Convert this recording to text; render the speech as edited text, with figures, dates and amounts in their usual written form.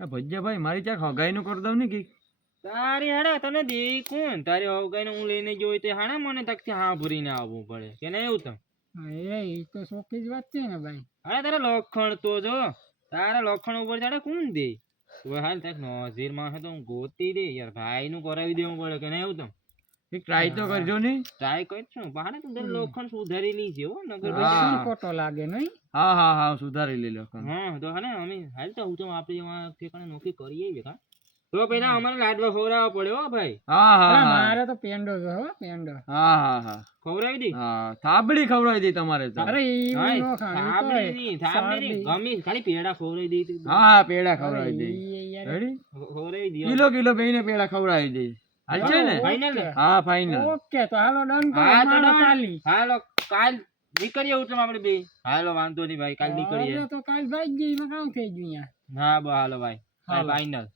ભજીયા ભાઈ મારી ચાક હગાઈ નું કરી દઉં ને કે તારી હાડા તને દે કોણ તારી હગાઈને હું લઈને ગયો હોય તે હાડા મને તકથી હા ભરીને આવવું પડે કે નહીં એવું તમ એ તો ચોખ્ખી જ વાત છે ને ભાઈ. અરે તારા લખણ તો જો તારા લખણ ઉપર ચડે કોણ દે તું હાલ તાક નજીર માં હે તો હું ગોતી દે યાર ભાઈ નું કરાવી દેવું પડે કે નહીં એવું તમ એક ટ્રાય તો કરજો ને. ટ્રાય કરી છું પહાડે તું તારે લખણ સુધારી લીજે હો નગર શું ખોટો લાગે નહીં. હા હા હા સુધારી લે લો. હા તો હા ને અમે હાલ તો હું તો આપણે એમાં ઠેકાણે નોકરી કરીએ જ હા તો પેલા અમારે લાડવા ખવડાવવા પડે હો ભાઈ. હા હા અલા, હા મારે તો પેંડો છે હો પેંડો. હા હા હા ખવડાવી દી હા થાબડી ખવડાવી દે તમારે તો. અરે ઈ હાય, નો ખાય થાબડી નહીં, થાબડી નહીં, ગમી ખાલી પેડા ખવડાવી દઈ તું. હા હા પેડા ખવડાવી દે. યાર રેડી ખવડાવી દી કિલો કિલો બેને પેડા ખવડાવી દે. હાલ છે ને ફાઇનલ ને હા ફાઈનલ. ઓકે તો હાલો ડન કરો. હા તો મારો done. ચાલી. હાલો કાલ નીકળીએ ઉતમ આપણે બે હાલો વાંધો નહીં ભાઈ કાલ નીકળીએ હવે તો કાલ ભાઈ ગઈ માં કામ થઈ ગયું યાર. હા બો હાલો ભાઈ હાલો. ફાઇનલ